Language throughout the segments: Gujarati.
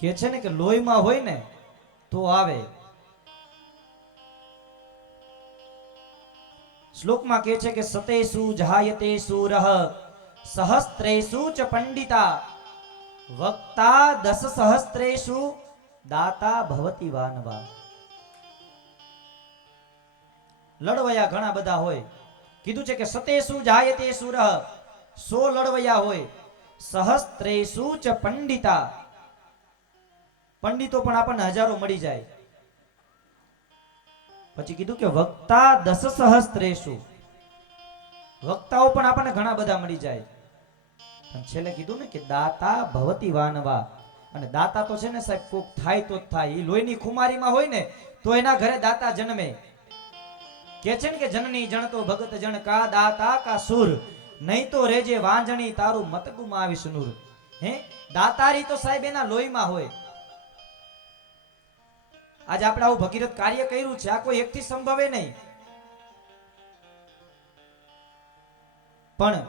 કે છે ને કે લોહીમાં હોય ને તો આવે. શ્લોકમાં કહે છે કે સતેસુ જાયતે સુરહ સહસ્ત્રેસુ ચ પંડિતા, વક્તા દસ સહસ્ત્રેસુ દાતા ભવતી વાનવા. લડવયા ઘણા બધા હોય. કીધું છે કે સતેસુ જાયતે સુરહ સો લડવયા હોય. સહસ્ત્રેસુ ચ પંડિતા પંડિતો પણ આપણને હજારો મળી જાય. પછી કીધું કે વક્તા દસ સહસ્ત્રેશુ વક્તાઓ પણ આપણને ઘણા બધા મળી જાય. પણ છેલ્લે કીધું ને કે દાતા ભવતી વાનવા. અને દાતા તો છે ને સાહેબ, કોક થાય તો થાય. એ લોહીની ખુમારીમાં હોય ને, તો એના ઘરે દાતા જન્મે. કે છે ને કે જનની જણતો ભગત જણ કા દાતા કા સુર. નહીં તો રેજે વાંજણી તારું મત ગુમાવીશ નૂર. હે? દાતારી તો સાહેબ એના લોહીમાં હોય. આજે આપણે આવું ભગીરથ કાર્ય કર્યું છે, આ કોઈ એકથી સંભવે નહીં. પણ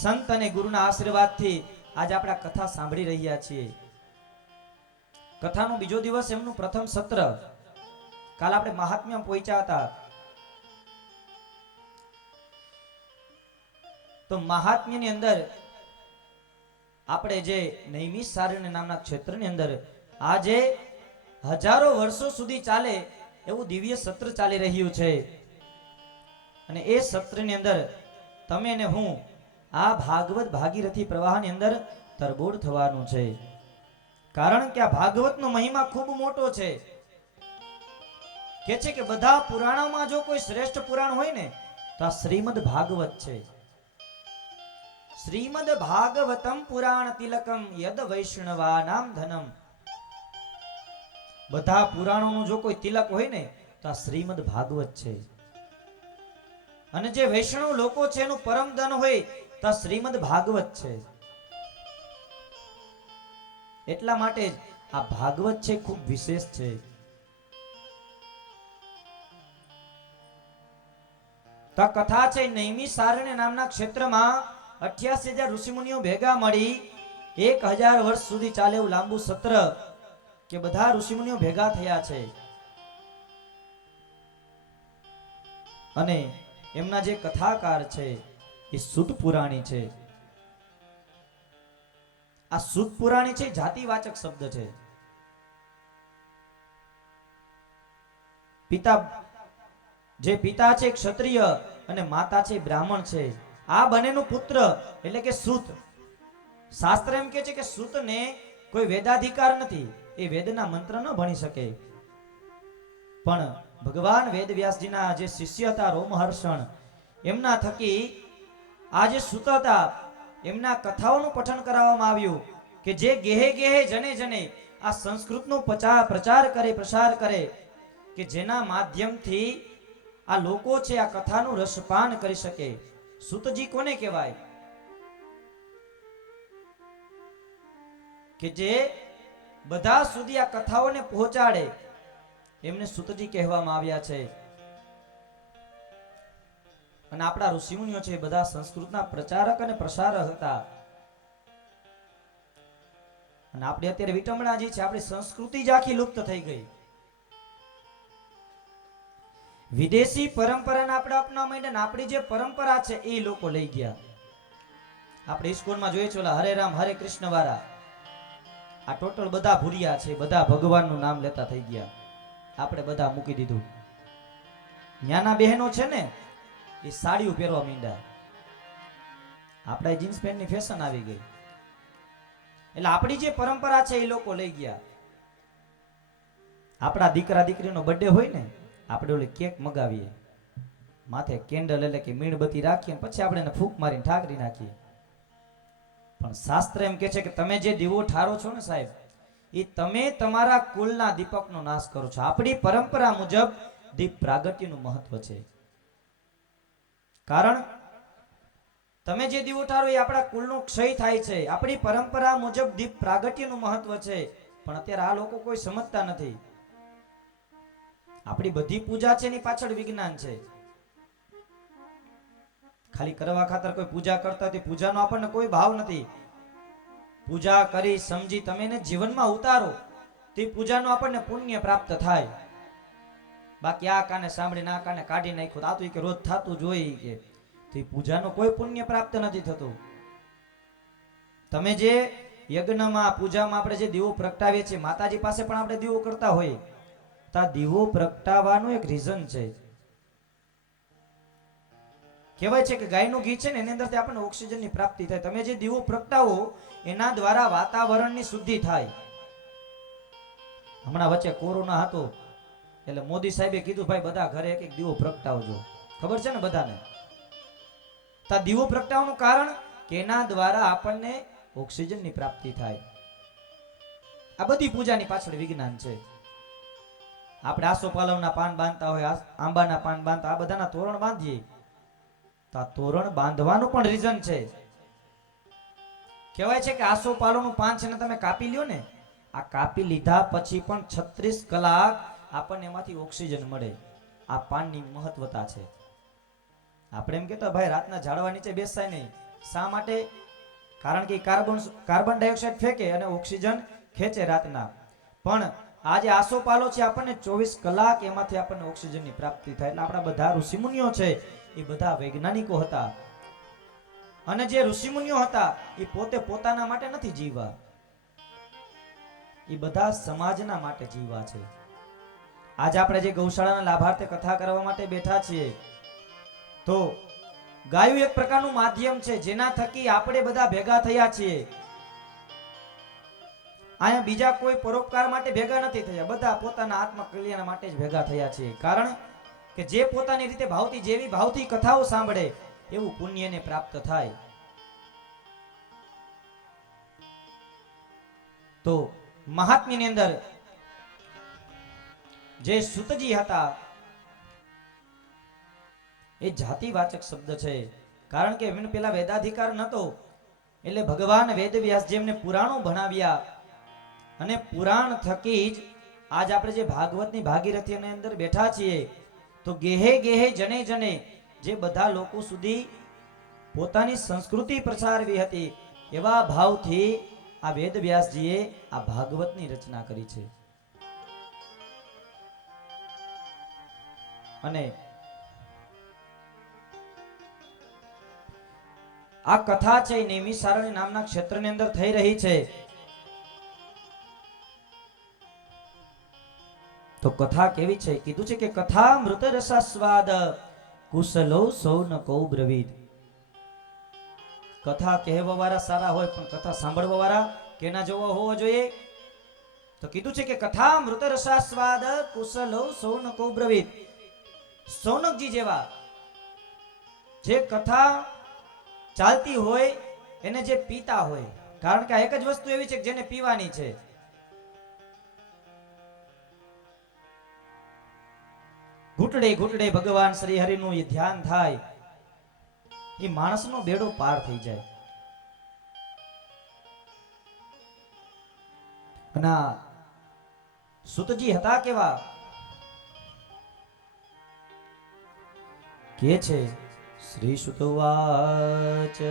સંત અને ગુરુના આશીર્વાદથી આજે આપણે કથા સાંભળી રહ્યા છીએ. કથાનો બીજો દિવસ એમનું પ્રથમ સત્ર. કાલ આપણે મહાત્મ્ય પહોંચ્યા હતા. તો મહાત્મ્યની અંદર આપણે જે નૈમિષ સારણ્ય નામના ક્ષેત્રની અંદર આજે હજારો વર્ષો સુધી ચાલે એવું દિવ્ય સત્ર ચાલી રહ્યું છે. અને એ સત્રની અંદર તમે ને હું આ ભાગવત ભાગીરથી પ્રવાહની અંદર તરબોળ થવાનું છે. કારણ કે આ ભાગવતનો મહિમા ખૂબ મોટો છે. કે છે કે બધા પુરાણોમાં જો કોઈ શ્રેષ્ઠ પુરાણ હોય ને, તો આ શ્રીમદ ભાગવત છે. શ્રીમદ ભાગવતમ પુરાણ તિલકમ યદ વૈષ્ણવા નામ ધનમ. બધા પુરાણોનું જો કોઈ તિલક હોય ને, તો આ શ્રીમદ ભાગવત છે. અને જે વૈષ્ણવ લોકો છે, એનું પરમ ધન હોય, તો આ શ્રીમદ ભાગવત છે. એટલા માટે જ આ ભાગવત છે ખૂબ વિશેષ છે. તો કથા છે, નૈમી સારણ્ય નામના ક્ષેત્રમાં અઠ્યાસી હજાર ઋષિમુનિઓ ભેગા મળી, એક હજાર વર્ષ સુધી ચાલે એવું લાંબુ સત્ર. કે બધા ઋષિમુનિઓ ભેગા થયા છે. અને એમના જે કથાકાર છે, એ સુત પુરાણી છે. આ સુત પુરાણી છે જાતિવાચક શબ્દ છે. પિતા, જે પિતા છે ક્ષત્રિય અને માતા છે બ્રાહ્મણ છે. આ બંનેનું પુત્ર એટલે કે સુત. શાસ્ત્ર એમ કે છે કે સુતને કોઈ વેદાધિકાર નથી. એ વેદના મંત્ર ન ભણી શકે. પણ ભગવાન વેદવ્યાસજીના જે શિષ્ય હતા રોમહર્ષણ, એમના થકી આ જે સૂત હતા એમના કથાઓનું પઠન કરાવવામાં આવ્યું કે જે ગેહે ગેહે જને જને આ સંસ્કૃતનો પચા- પ્રચાર કરે, પ્રસાર કરે, કે જેના માધ્યમથી આ લોકો છે આ કથાનું રસપાન કરી શકે. સુતજી કોને કહેવાય? કે જે બધા સુધી આ કથાઓને પહોંચાડે એમને સુતજી કહેવામાં આવ્યા છે. અને આપણા ઋષિમુનિઓ છે બધા સંસ્કૃતના પ્રચારક અને પ્રસારક હતા. અને આપણે અત્યારે વિટમણાજી છે, આપણી સંસ્કૃતિ જ આખી લુપ્ત થઈ ગઈ. વિદેશી પરંપરાને આપણે અપનાવવા ને આપણી જે પરંપરા છે એ લોકો લઈ ગયા. આપણે ઇસ્કોનમાં જોઈએ છે હરે રામ, હરે કૃષ્ણ વાળા. આ ટોટલ બધા ભૂરિયા છે, બધા ભગવાનનું નામ લેતા થઈ ગયા. આપણે બધા મૂકી દીધું. ન્યાના બહેનો છે ને, એ સાડીઓ પહેરવા માંડ્યા. આપણે જીન્સ પેન્ટની ફેશન આવી ગઈ. એટલે આપણી જે પરંપરા છે એ લોકો લઈ ગયા. આપણા દીકરા દીકરીનો બર્થડે હોય ને, આપણે ઓલી કેક મગાવીએ. માથે કેન્ડલ એટલે કે મીણબત્તી રાખીએ પછી આપણે એને ફૂંક મારીને ઠાકરી નાખીએ. પણ શાસ્ત્ર એમ કે છે કે તમે જે દીવો ઠારો છો ને સાહેબ, એ તમે તમારા કુલના દીપકનો નાશ કરો છો. આપણી પરંપરા મુજબ દીપ પ્રાગટ્યનું મહત્વ છે. કારણ તમે જે દીવો ઠારો એ આપણા કુલનો ક્ષય થાય છે. આપણી પરંપરા મુજબ દીપ પ્રાગટ્યનું મહત્વ છે. પણ અત્યારે આ લોકો કોઈ સમજતા નથી. આપણી બધી પૂજા છે એની પાછળ વિજ્ઞાન છે. ખાલી કરવા ખાતર કોઈ પૂજા કરતા હતી પૂજાનો આપણને કોઈ ભાવ નથી. પૂજા કરી સમજી તમે એને જીવનમાં ઉતારો. તે પૂજાનો આપણને પુણ્ય પ્રાપ્ત થાય. બાકી આ કાને સાંભળીને, આ કાને કાઢી નાખ્યું આ તો કે રોજ થતું જોઈએ કે. તે પૂજાનો કોઈ પુણ્ય પ્રાપ્ત નથી થતું. તમે જે યજ્ઞમાં, પૂજામાં આપણે જે દીવો પ્રગટાવીએ છીએ, માતાજી પાસે પણ આપણે દીવો કરતા હોઈએ. તો આ દીવો પ્રગટાવવાનું એક રીઝન છે. કહેવાય છે કે ગાયનું ઘી છે ને, એની અંદરથી આપણને ઓક્સિજનની પ્રાપ્તિ થાય. તમે જે દીવો પ્રગટાવો, એના દ્વારા વાતાવરણની શુદ્ધિ થાય. હમણાં વચ્ચે કોરોના હતો, એટલે મોદી સાહેબે કીધું, ભાઈ, બધા ઘરે એક એક દીવો પ્રગટાવજો. ખબર છે ને બધાને? તા દીવો પ્રગટાવવાનું કારણ કે એના દ્વારા આપણને ઓક્સિજનની પ્રાપ્તિ થાય. આ બધી પૂજાની પાછળ વિજ્ઞાન છે. આપણે આસોપાલવના પાન બાંધતા હોય આંબાના પાન બાંધતા, આ બધાના તોરણ બાંધીએ. તો આ તોરણ બાંધવાનું પણ રીઝન છે. કહેવાય છે કે આસોપાલવનું પાન છે ને તમે કાપી લ્યો ને, આ કાપી લીધા પછી પણ છત્રીસ કલાક આપણને એમાંથી ઓક્સિજન મળે. આ પાનની મહત્વતા છે. આપણે એમ કહેતા ભાઈ, રાતના ઝાડવા નીચે બેસાય નહીં. શા માટે? કારણ કે કાર્બન કાર્બન ડાયોક્સાઇડ ફેંકે અને ઓક્સિજન ખેંચે રાતના. પણ આ જે આસોપાલો છે, આપણને ચોવીસ કલાક એમાંથી આપણને ઓક્સિજનની પ્રાપ્તિ થાય. એટલે આપણા બધા ઋષિમુનિઓ છે એ બધા વૈજ્ઞાનિકો હતા. અને જે ઋષિમુનિઓ હતા, એ પોતે પોતાના માટે નથી જીવવા. એ બધા સમાજના માટે જીવવા છે. આજે આપણે જે ગૌશાળાના લાભાર્થે કથા કરવા માટે બેઠા છીએ, તો ગાયું એક પ્રકારનું માધ્યમ છે, જેના થકી આપણે બધા ભેગા થયા છીએ. અહીંયા બીજા કોઈ પરોપકાર માટે ભેગા નથી થયા, બધા પોતાના આત્મ કલ્યાણ માટે જ ભેગા થયા છીએ. કારણ કે જે પોતાની રીતે ભાવતી જેવી ભાવતી કથાઓ સાંભળે, એવું પુણ્યને પ્રાપ્ત થાય. તો મહાત્મ્યની અંદર જે સુતજી હતા, એ જાતિવાચક શબ્દ છે. કારણ કે એમને પેલા વેદાધિકાર નતો, એટલે ભગવાન વેદવ્યાસ એમને પુરાણો ભણાવ્યા, અને પુરાણ થકી જ આજ આપણે જે ભાગવતની ભાગીરથીની અંદર બેઠા છીએ તો ગેહે ગેહે જને જને જે બધા લોકો સુધી પોતાની સંસ્કૃતિ પ્રસારવી હતી, એવા ભાવથી આ વેદવ્યાસજીએ આ ભાગવતની રચના કરી છે. અને આ કથા છે એ નેમિસારણી નામના ક્ષેત્રની અંદર થઈ રહી છે. તો કથા કેવી છે? કીધું છે કે કથા મૃત રસાસ્વાદ કુશલો સૌ ન કૌ બ્રવીદ કથા કહેવા વાળા સારા હોય પણ કથા સાંભળવા વાળા કેના જેવો હોવો જોઈએ? તો કીધું છે કે કથા મૃત રસાસ્વાદ કુશલો સૌ ન કૌ બ્રવીદ સૌનકજી જેવા જે કથા ચાલતી હોય, એને જે પીતા હોય. કારણ કે એક જ વસ્તુ એવી છે કે જેને પીવાની છે. ઘૂંટડે ઘૂંટડે ભગવાન શ્રી હરિનું એ ધ્યાન થાય, એ માણસનો બેડો પાર થઈ જાય. અને સુતજી હતા કેવા? કે છે, શ્રી સુતવાચ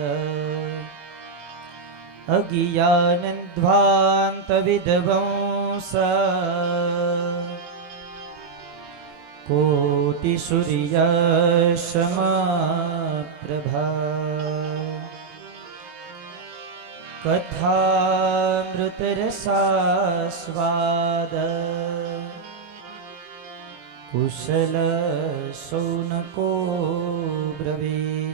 અગિયાનંદ્વાંત વિધવંસ રસાસ્વાદ કુશલ સૌનકો બ્રવી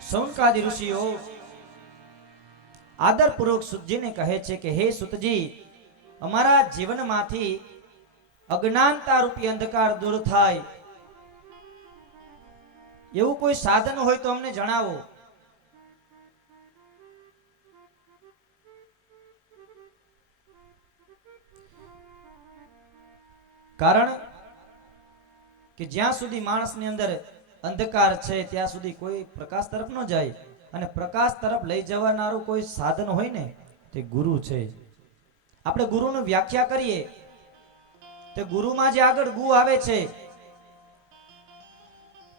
સૌનકાદી ઋષિઓ આદરપૂર્વક સુતજીને કહે છે કે હે સુતજી અમારા જીવનમાંથી અજ્ઞાનતા રૂપી અંધકાર દૂર થાય. એવું કોઈ સાધન હોય તો અમને જણાવો. કારણ કે જ્યાં સુધી માણસની અંદર અંધકાર છે, ત્યાં સુધી કોઈ પ્રકાશ તરફ ન જાય. અને પ્રકાશ તરફ લઈ જવાનારું કોઈ સાધન હોય ને, તે ગુરુ છે. આપણે ગુરુની વ્યાખ્યા કરીએ. તો ગુરુમાં જે આગળ ગુ આવે છે,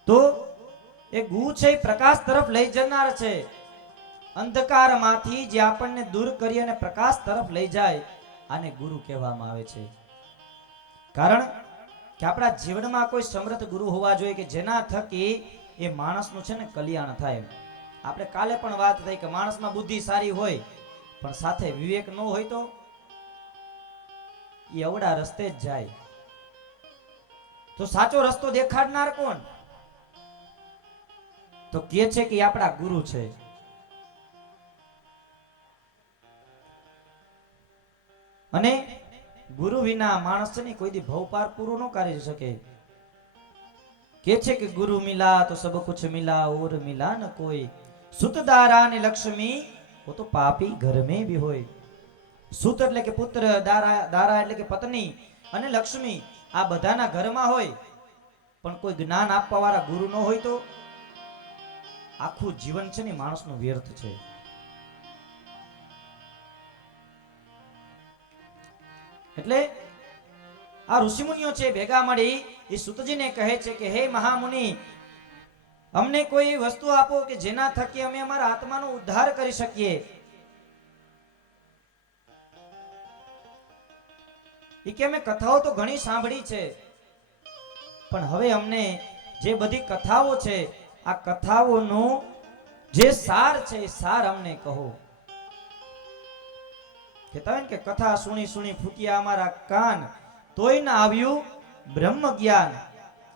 તો એ ગુ છે એ પ્રકાશ તરફ લઈ જનાર છે. અંધકારમાંથી જે આપણને દૂર કરી અને પ્રકાશ તરફ લઈ જાય, આને ગુરુ કહેવામાં આવે છે. કારણ કે આપણા જીવનમાં કોઈ સમર્થ ગુરુ હોવા જોઈએ કે જેના થકી એ માણસનું છે ને કલ્યાણ થાય. આપણે કાલે પણ વાત થઈ કે માણસમાં બુદ્ધિ સારી હોય, પણ સાથે વિવેક ન હોય તો એ અવડા રસ્તે જ જાય. તો સાચો રસ્તો દેખાડનાર કોણ? તો કે છે કે આપણા ગુરુ છે. અને ગુરુ વિના માણસ ને કોઈ દી ભવ પાર પૂરો ન કરી શકે. કે છે કે ગુરુ મિલા તો સબ કુછ મિલા, ઓર મિલા ન કોઈ. સુતદારા ને લક્ષ્મી તો પાપી ઘર મેં ભી હોય. સુત એટલે કે પુત્ર, દારા દારા એટલે કે પત્ની અને લક્ષ્મી આ બધાના ઘરમાં હોય. પણ કોઈ જ્ઞાન આપવા વાળા ગુરુ ન હોય તો આખું જીવન છે ને માણસનું વ્યર્થ છે. એટલે આ ઋષિમુનિઓ છે ભેગા મળી એ સુતજીને કહે છે કે, હે મહામુનિ, અમને કોઈ વસ્તુ આપો કે જેના થકી અમે અમારા આત્માનો ઉદ્ધાર કરી શકીએ. એ કે અમે કથાઓ તો ઘણી સાંભળી છે. પણ હવે અમને જે બધી કથાઓ છે, આ કથાઓનો જે સાર છે, એ સાર અમને કહો. કહેતા હોય ને કે કથા સુણી સુણી ફૂટ્યા અમારા કાન, તોય ના આવ્યું બ્રહ્મ જ્ઞાન.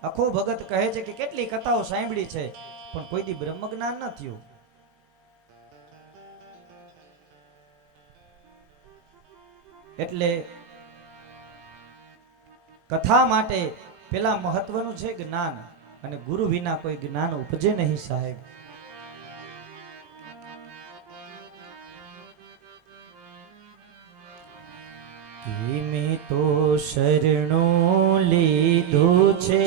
અખો ભગત કહે છે કે કેટલી કથાઓ સાંભળી છે, પણ કોઈ દી બ્રહ્મ જ્ઞાન ન થયું. એટલે કથા માટે પેલા મહત્વનું છે જ્ઞાન અને ગુરુ વિના કોઈ જ્ઞાન ઉપજે નહીં સાહેબ. તો શરણો લીધું છે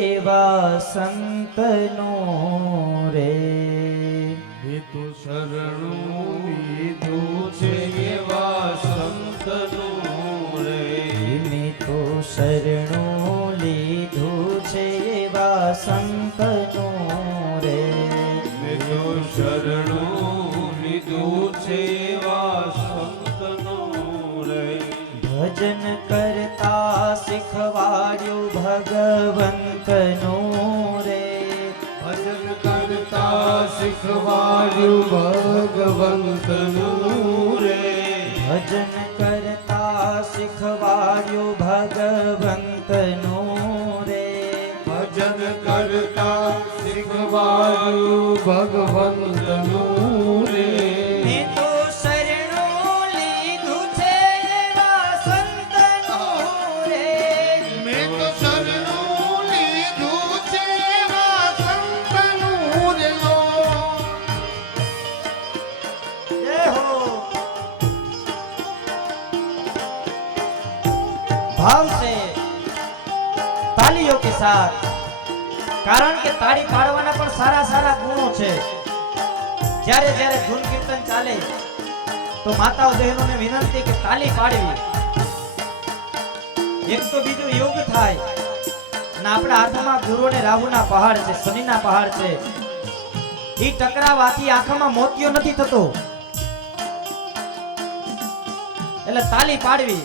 એવા સંતનો શીખવાડ્યું ભગવંતનું રે ભજન કરતા શીખવાડ્યું ભગવંતનું રે ભજન કરતા શીખવાડ્યું ભગવંતનું ગુરુ અને રાહુના પહાડ છે, શનિના પહાડ છે. એ ટકરાવાથી આંખમાં મોતિયો નથી થતો. એટલે તાલી પાડવી.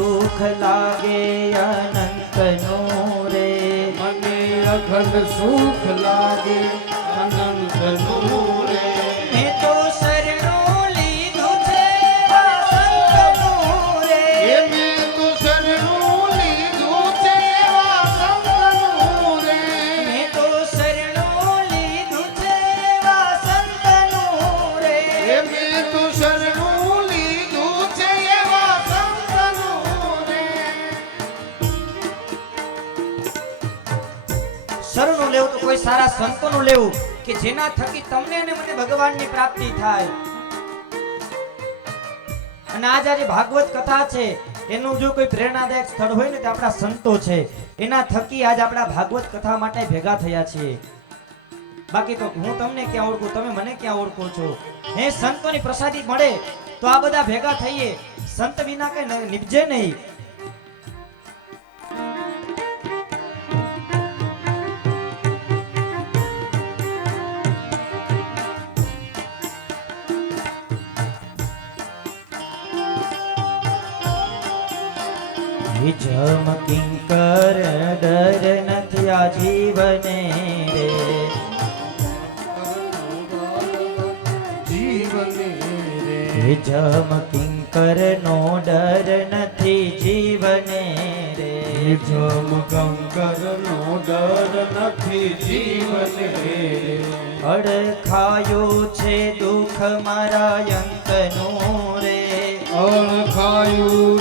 સુખ લાગે અનંતનું રે મને અખંડ સુખ લાગે અનંતનું સંતોનું લેવું કે જેના થકી તમને અને મને ભગવાનની પ્રાપ્તિ થાય. અને આજ આજે ભાગવત કથા છે, એનું જો કોઈ પ્રેરણાદાયક સ્થળ હોય ને તે આપણા સંતો છે, એના થકી આજ આપણા ભાગવત કથા માટે ભેગા થયા છીએ બાકી તો હું તમને ક્યાં ઓળખું? તમે મને ક્યાં ઓળખો છો? હે સંતોની પ્રસાદી મળે તો આ બધા ભેગા થઈએ. સંત વિના કઈ નિપજે નહીં.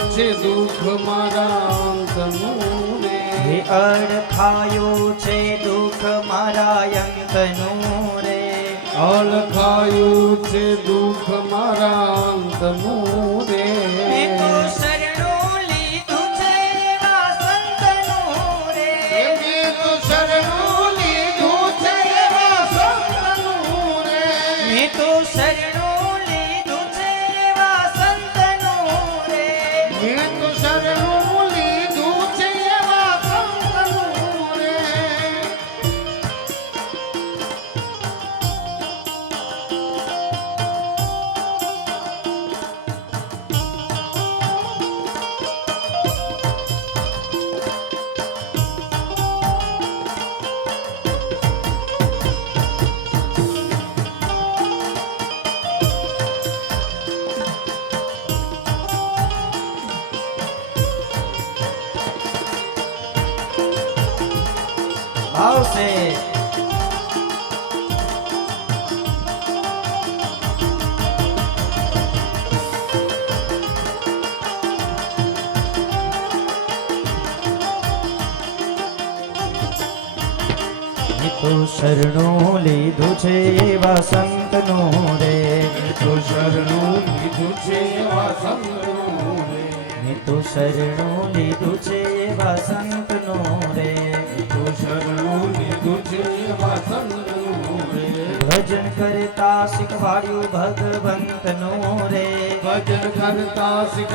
છે દુઃખ મારા અંતનું હે રે અડખાયો છે દુઃખ મારા અંતનું રે અળખાયું છે દુઃખ મારા અંતનું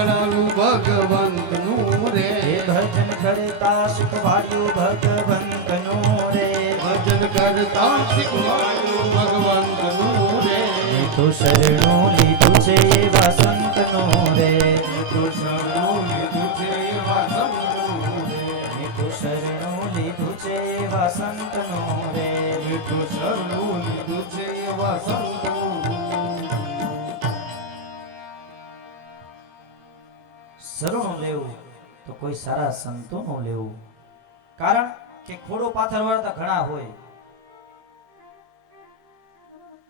શીખડાયું ભગવંતનું રે. ભજન કરતા શીખવાડ્યું ભગવંતનું રે. ભજન કરતા શીખવાયું ભગવંતનું રે. તો શરણું લીધું છે એવા સંતનું રે. તો શરણું લીધું છે એવા સંતનું રે. તો શરણું લીધું છે એવા સંતનું રે. તો શરણું લીધું છે એવા સંતનું શરણું લેવું, તો કોઈ સારા સંતોનું લેવું. કારણ કે ખોડો પાથર વાળતા ઘણા હોય.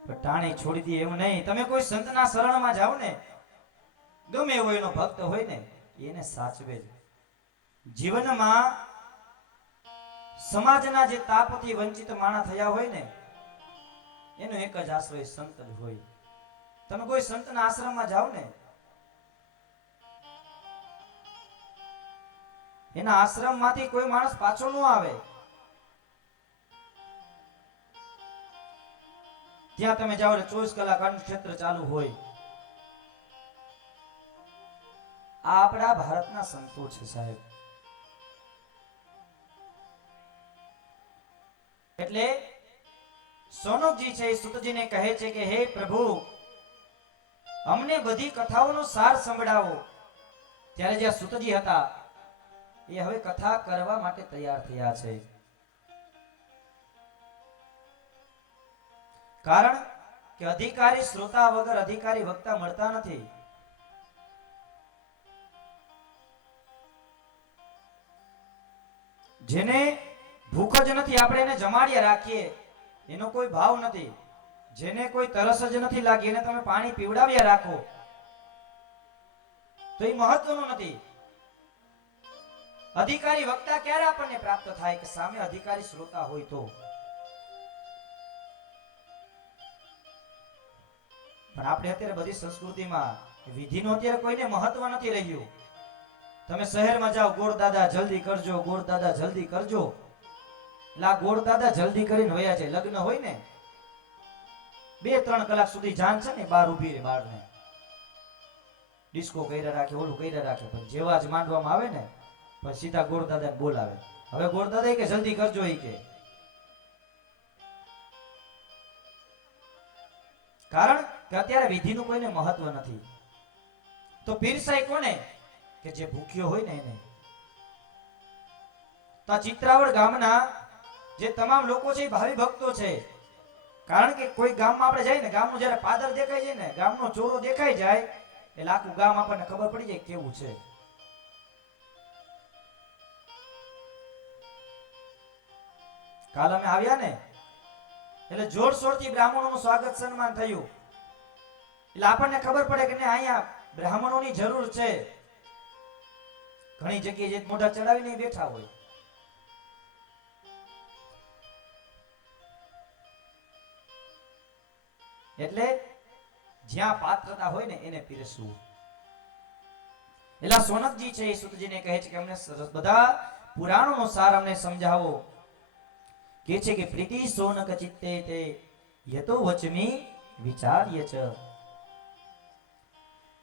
પણ ટાણી છોડી દે એવું નહીં. તમે કોઈ સંતના શરણમાં જાઓ ને, ગમે એવો એનો ભક્ત હોય ને, એને સાચવે જ. જીવનમાં સમાજના જે તાપથી વંચિત માણા થયા હોય ને, એનો એક જ આશ્રય સંત જ હોય. તમે કોઈ સંતના આશ્રમમાં જાઓ ને એના આશ્રમમાંથી કોઈ માણસ પાછો ન આવે. ત્યાં તમે જાઓ એટલે ચોવીસ કલાક અન્ન ક્ષેત્ર ચાલુ હોય. આ આપણા ભારતના સંતો છે સાહેબ. એટલે સોનકજી છે સુતજીને કહે છે કે, હે પ્રભુ, અમને બધી કથાઓનો સાર સંભળાવો. ત્યારે જ્યાં સુતજી હતા એ હવે કથા કરવા માટે તૈયાર થયા છે. કારણ કે અધિકારી શ્રોતા વગર અધિકારી વક્તા મળતા નથી. જેને ભૂખ જ નથી, આપણે એને જમાડીએ રાખીએ, એનો કોઈ ભાવ નથી. જેને કોઈ તરસ જ નથી લાગી, એને તમે પાણી પીવડાવ્યા રાખો. તો એ મહત્વનું નથી. અધિકારી વક્તા ક્યારે આપણને પ્રાપ્ત થાય કે સામે અધિકારી શ્રોતા હોય તો? પણ આપણે અત્યારે બધી સંસ્કૃતિમાં વિધિનો અત્યારે કોઈને મહત્વ નથી રહ્યું. તમે શહેરમાં જાઓ, ગોળ દાદા જલ્દી કરજો, ગોળ દાદા જલ્દી કરજો. લા ગોળ દાદા જલ્દી કરીને વયા છે લગ્ન હોય ને, બે ત્રણ કલાક સુધી જાન છે ને, બાર ઊભી રહે બાર ડિસ્કો કર્યા રાખે, ઓલું કર્યા રાખે, પણ જેવા જ માંડવામાં આવે ને પછી સીધા ગોળ બોલાવે. હવે ગોળ કે, જલ્દી કરજો એ કે. કારણ કે અત્યારે વિધિનું કોઈને મહત્વ નથી. તો પીરસાય કોને? કે જે ભૂખ્યો હોય ને એને. તો ચિત્રાવડ ગામના જે તમામ લોકો છે ભાવિ ભક્તો છે. કારણ કે કોઈ ગામમાં આપણે જઈએ ને, ગામનું જ્યારે પાદર દેખાય જાય ને, ગામનો ચોરો દેખાઈ જાય, એટલે આખું ગામ આપણને ખબર પડી જાય કેવું છે. કાલ અમે આવ્યા ને, એટલે જોરશોરથી બ્રાહ્મણોનું સ્વાગત સન્માન થયું. એટલે આપણને ખબર પડે કે ને અહીંયા બ્રાહ્મણોની જરૂર છે. ઘણી જગ્યાએ જે મોઢા ચડાવીને બેઠા હોય. એટલે જ્યાં પાત્રતા હોય ને એને પીરસવું. એટલે સોનકજી છે એ સુતજીને કહે છે કે અમને બધા પુરાણોનો સાર અમને સમજાવો. કે છે કે પ્રીતિ સોનક ચિત્તે તે યતો વચમી વિચાર્ય છે.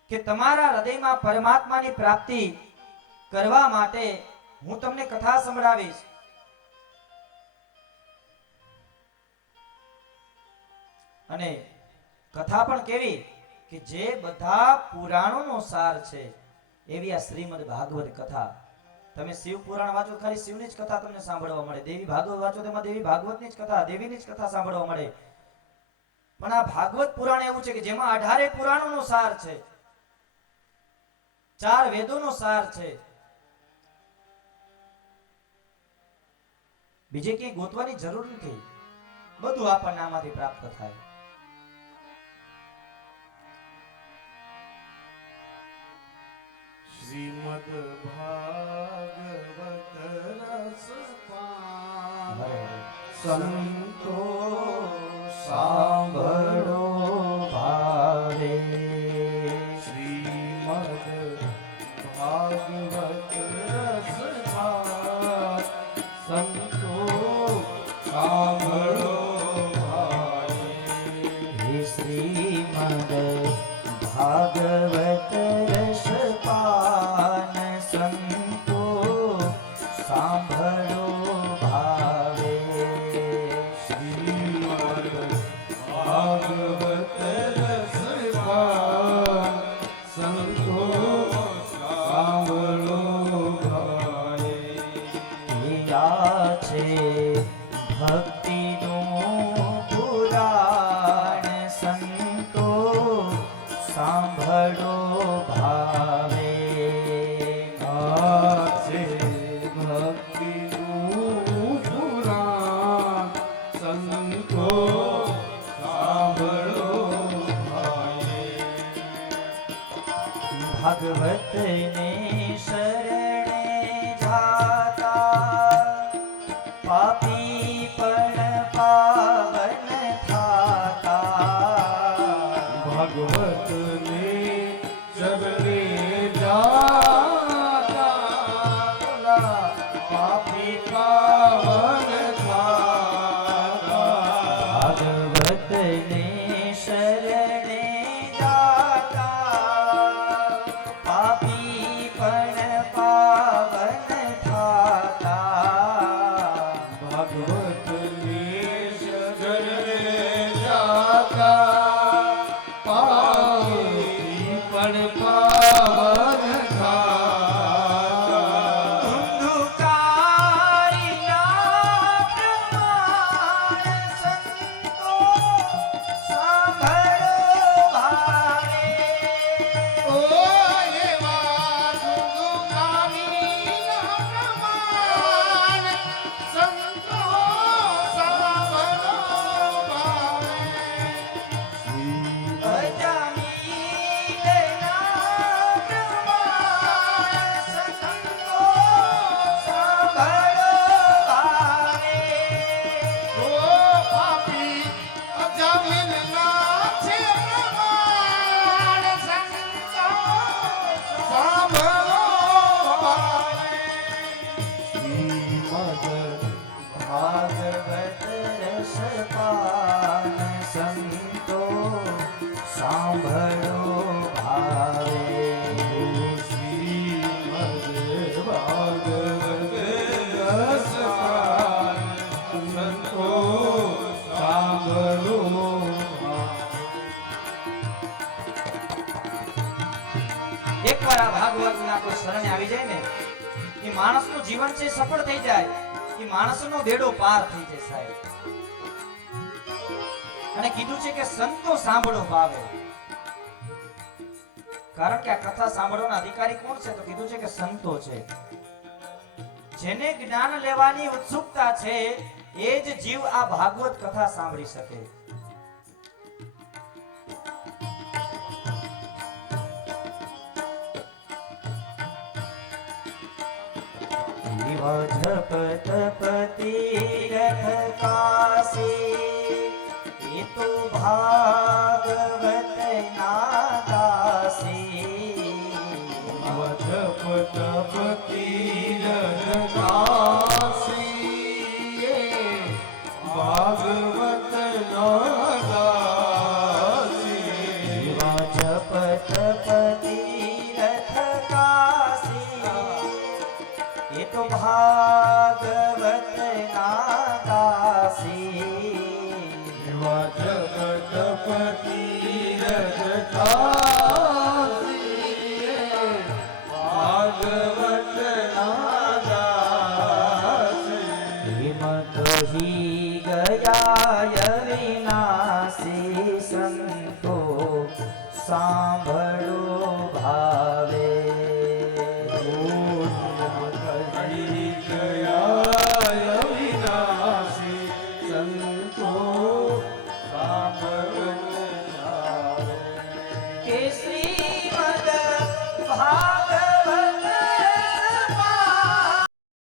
કે તમારા હૃદયમાં પરમાત્માની પ્રાપ્તિ કરવા માટે હું તમને કથા સંભળાવીશ. અને કથા પણ કેવી કે જે બધા પુરાણોનો સાર છે. એવી આ શ્રીમદ ભાગવત કથા. તમે શિવ પુરાણ વાંચો ખાલી શિવની જ કથા તમને સાંભળવા મળે. દેવી ભાગવત વાંચો તેમાં દેવી ભાગવતની જ કથા, દેવીની જ કથા સાંભળવા મળે. પણ આ ભાગવત પુરાણ એવું છે કે જેમાં અઢારે પુરાણોનો સાર છે. ચાર વેદોનો સાર છે. બીજે ક્યાંય ગોતવાની જરૂર નથી. બધું આપણને આમાંથી પ્રાપ્ત થાય. શ્રીમદ ભાગવત સંતો સાંભળો જાય, એ માણસનો બેડો પાર થઈ જાય સાહેબ. અને કીધું છે કે સંતો સાંભળો ભાવે. કારણ કે આ કથા સાંભળવાના અધિકારી કોણ છે? તો કીધું છે કે સંતો છે. જેને જ્ઞાન લેવાની ઉત્સુકતા છે, એ જ જીવ આ ભાગવત કથા સાંભળી શકે. જપ તપતિ રથ કાશી એ તો ભાગવત નાદાસી જપ તપ તીરથ કાશી